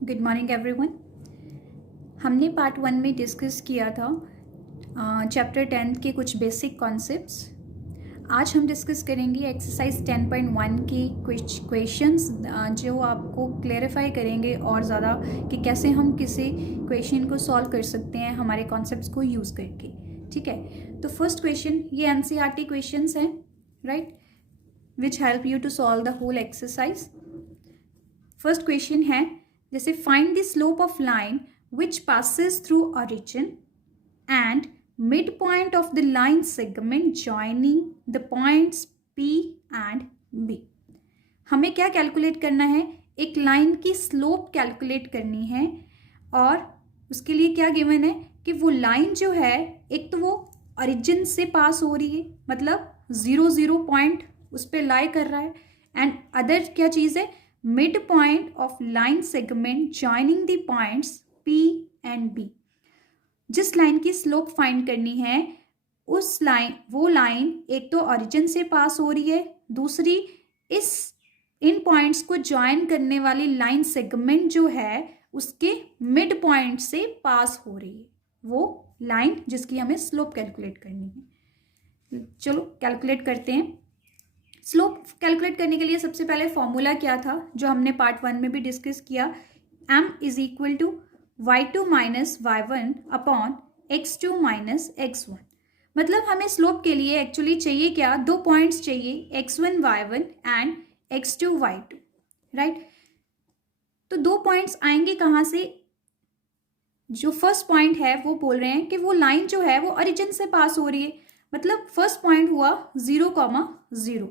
Good morning everyone. हमने part 1 में discuss किया था चैप्टर 10 के कुछ बेसिक कॉन्सेप्ट्स। आज हम डिस्कस करेंगे एक्सरसाइज 10.1 के कुछ क्वेश्चंस जो आपको क्लेरिफाई करेंगे और ज़्यादा कि कैसे हम किसी क्वेश्चन को सॉल्व कर सकते हैं हमारे कॉन्सेप्ट्स को यूज़ करके। ठीक है, तो फर्स्ट क्वेश्चन ये एनसीईआरटी क्वेश्चंस हैं, right, which help you to solve the whole exercise. First question है जैसे find the slope of line which passes through origin and midpoint of the line segment joining the points P and B। हमें क्या calculate करना है? एक line की slope calculate करनी है और उसके लिए क्या गिवन है कि वो लाइन जो है एक तो वो ओरिजिन से पास हो रही है, मतलब 0 पॉइंट उस पर लाई कर रहा है, एंड अदर क्या चीज़ है, mid point of line segment joining the points P and B। जिस लाइन की स्लोप फाइंड करनी है वो लाइन एक तो ओरिजिन से पास हो रही है, दूसरी इन पॉइंट्स को ज्वाइन करने वाली लाइन सेगमेंट जो है उसके मिड पॉइंट से पास हो रही है, वो लाइन जिसकी हमें स्लोप कैलकुलेट करनी है। चलो कैलकुलेट करते हैं। स्लोप कैलकुलेट करने के लिए सबसे पहले फॉर्मूला क्या था जो हमने पार्ट 1 में भी डिस्कस किया, m is equal to y2 minus y1 upon x2 minus x1। मतलब हमें स्लोप के लिए एक्चुअली चाहिए क्या, दो पॉइंट्स चाहिए, x1 y1 and x2 y2, right. तो दो पॉइंट्स आएंगे कहाँ से? जो फर्स्ट पॉइंट है वो बोल रहे हैं कि वो लाइन जो है वो ओरिजिन से पास हो रही है, मतलब फर्स्ट पॉइंट हुआ 0,0।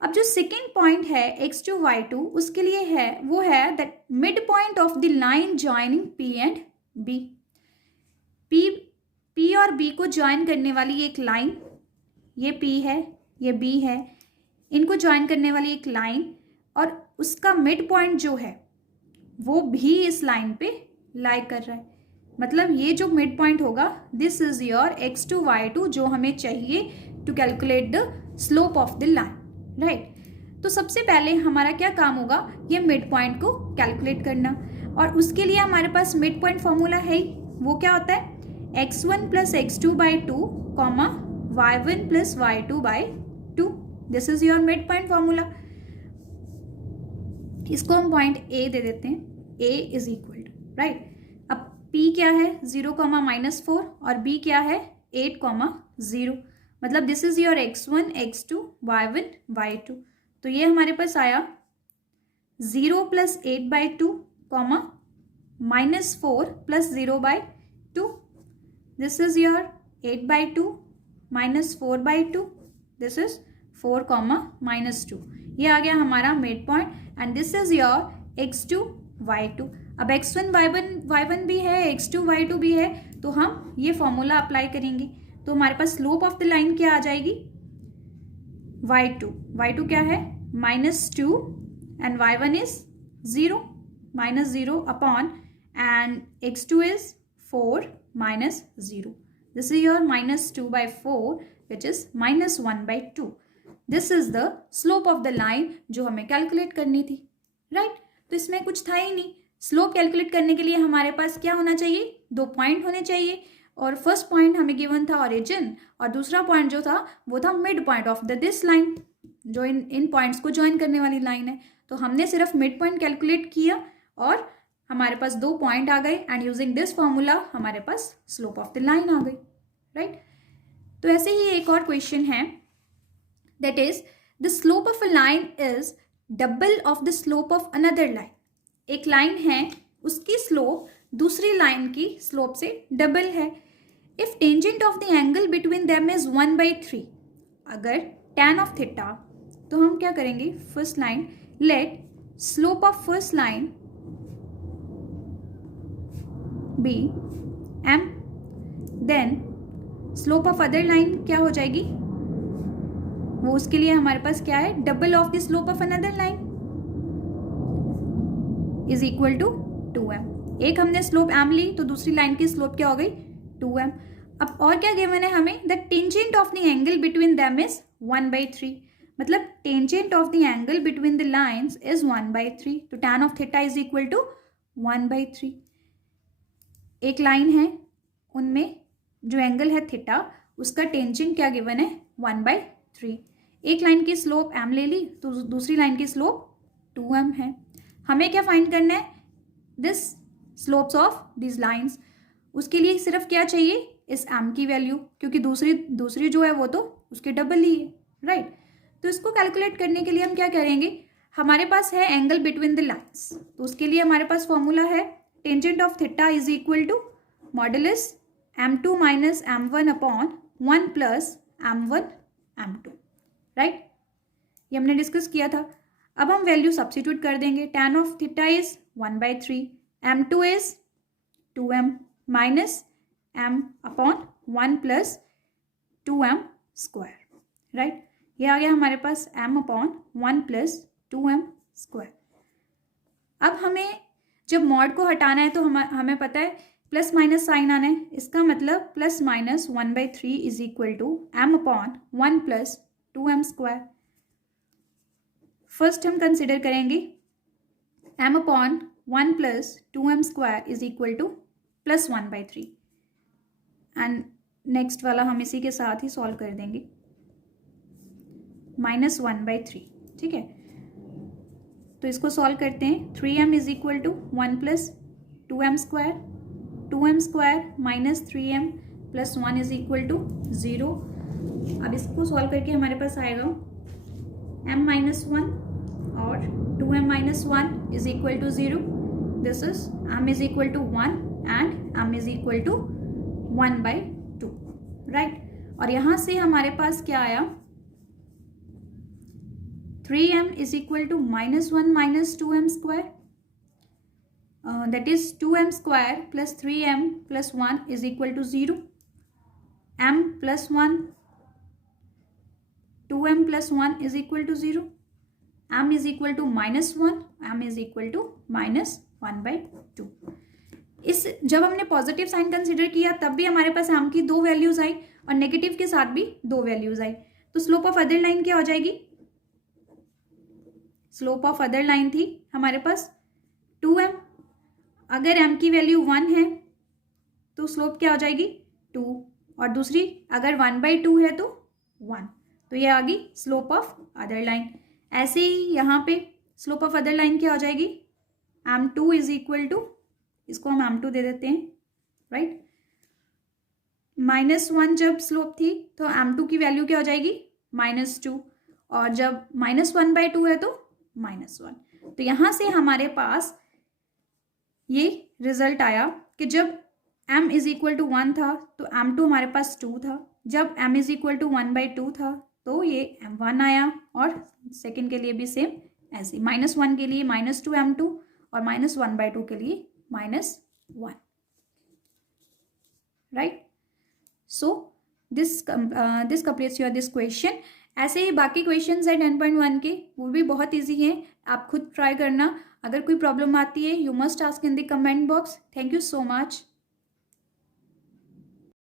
अब जो सेकेंड पॉइंट है x2 y2 उसके लिए है वो है that mid point of the line joining P and B। P और B को ज्वाइन करने वाली एक लाइन, ये P है ये B है, इनको ज्वाइन करने वाली एक लाइन और उसका मिड पॉइंट जो है वो भी इस लाइन पे लाई कर रहा है, मतलब ये जो मिड पॉइंट होगा this is your x2 y2 जो हमें चाहिए to calculate the slope of the line, right. तो सबसे पहले हमारा क्या काम होगा, ये मिड पॉइंट को कैलकुलेट करना, और उसके लिए हमारे पास मिड पॉइंट फॉर्मूला है ही, वो क्या होता है x1 plus x2 by 2 comma y1 plus y2 by 2। This is your mid point formula. इसको हम पॉइंट A दे देते हैं, A is equal to, right. अब P क्या है 0,-4 और B क्या है 8,0, मतलब this is your x1 x2 y1 y2। तो ये हमारे पास आया 0 plus 8/2 comma -4 plus 0/2। This is your 8/2 minus 4/2, this is 4,-2। ये आ गया हमारा mid point and this is your x2 y2। अब x1 y1 भी है, x2 y2 भी है, तो हम ये फॉर्मूला अप्लाई करेंगे तो हमारे पास स्लोप ऑफ द लाइन क्या आ जाएगी, y2 क्या है -2 and y1 is 0, -0 upon and x2 is 4 -0। This is your -2/4 which is -1/2। This is the slope of the line जो हमें कैलकुलेट करनी थी, राइट। तो इसमें कुछ था ही नहीं। स्लोप कैलकुलेट करने के लिए हमारे पास क्या होना चाहिए, दो पॉइंट होने चाहिए, और फर्स्ट पॉइंट हमें गिवन था ओरिजिन और दूसरा पॉइंट जो था वो था mid point of this line जो इन पॉइंट्स को ज्वाइन करने वाली लाइन है। तो हमने सिर्फ मिड पॉइंट कैलकुलेट किया और हमारे पास दो पॉइंट आ गए एंड यूजिंग दिस फॉर्मूला हमारे पास स्लोप ऑफ द लाइन आ गई, राइट। तो ऐसे ही एक और क्वेश्चन है, that is the slope of a line is double of the slope of another line. एक लाइन है उसकी स्लोप दूसरी लाइन की स्लोप से डबल है। If tangent of the angle between them is 1/3, अगर tan ऑफ थीटा, तो हम क्या करेंगे, first line let slope of first line be m, then slope of other line क्या हो जाएगी, वो उसके लिए हमारे पास क्या है, double of the slope of another line is equal to 2m। एक हमने स्लोप m ली तो दूसरी लाइन की स्लोप क्या हो गई 2m। अब और क्या गिवन है हमें, the tangent of the angle between them is 1/3, मतलब tangent of the angle between the lines is 1/3। तो tan of theta is equal to 1/3। एक लाइन है, उनमें जो एंगल है थीटा, उसका टेंजेंट क्या गिवन है, 1/3। एक लाइन की स्लोप m ले ली तो दूसरी लाइन की स्लोप 2m है। हमें क्या फाइंड करना है, this slopes of this lines. उसके लिए सिर्फ क्या चाहिए, इस m की वैल्यू, क्योंकि दूसरी जो है वो तो उसके डबल ही है, राइट। तो इसको कैलकुलेट करने के लिए हम क्या करेंगे, हमारे पास है एंगल बिटवीन द लाइंस, तो उसके लिए हमारे पास फॉर्मूला है tangent of theta is equal to modulus m2 minus m1 upon 1 plus m1 m2, right. ये हमने डिस्कस किया था। अब हम वैल्यू सब्स्टिट्यूट कर देंगे। tan of theta is 1/3, m2 is 2m minus m upon 1 plus 2m square, right. ये आ गया हमारे पास m upon 1 plus 2m square. अब हमें जब मॉड को हटाना है तो हमें पता है प्लस माइनस साइन आना है, इसका मतलब plus minus 1/3 is equal to m upon 1 plus 2m square. First हम कंसिडर करेंगे m upon 1 plus 2m square is equal to plus 1/3, and next वाला हम इसी के साथ ही सॉल्व कर देंगे, माइनस 1/3, ठीक है। तो इसको सॉल्व करते हैं। 3m is equal to 1 plus 2m square, 2m square minus 3m plus 1 is equal to 0। अब इसको सॉल्व करके हमारे पास आएगा m माइनस 1 और 2m minus 1 is equal to 0। This is m is equal to 1 and m is equal to 1/2, right. और यहाँ से हमारे पास क्या आया, 3m is equal to minus 1 minus 2m square, that is 2m square plus 3m plus 1 is equal to 0, m plus 1, 2m plus 1 is equal to 0, m is equal to minus 1, m is equal to minus 1/2। इस जब हमने positive sign consider किया तब भी हमारे पास m की 2 values आई और negative के साथ भी 2 वैल्यूज आई, तो स्लोप ऑफ अदर लाइन क्या हो जाएगी, स्लोप ऑफ अदर लाइन थी हमारे पास 2m, अगर m की वैल्यू 1 है तो स्लोप क्या हो जाएगी 2, और दूसरी अगर 1/2 है तो 1, तो ये आ गई स्लोप ऑफ अदर लाइन। ऐसे ही यहाँ पे स्लोप ऑफ अदर लाइन क्या हो जाएगी, m2 इज इक्वल टू, इसको हम m2 दे देते हैं, राइट। -1 जब स्लोप थी तो m2 की वैल्यू क्या हो जाएगी -2, और जब -1/2 है तो -1। तो यहाँ से हमारे पास ये रिजल्ट आया कि जब m इज इक्वल टू 1 था तो m2 हमारे पास 2 था, जब m इज इक्वल टू 1/2 था तो ये m1 आया, और सेकेंड के लिए भी सेम ऐसे, -1 के लिए -2 m2 और -1/2 के लिए -1, right. So this completes your this question. ऐसे ही बाकी क्वेश्चंस है 10.1 के, वो भी बहुत इजी हैं, आप खुद ट्राई करना। अगर कोई प्रॉब्लम आती है you must ask in the comment box. Thank you so much.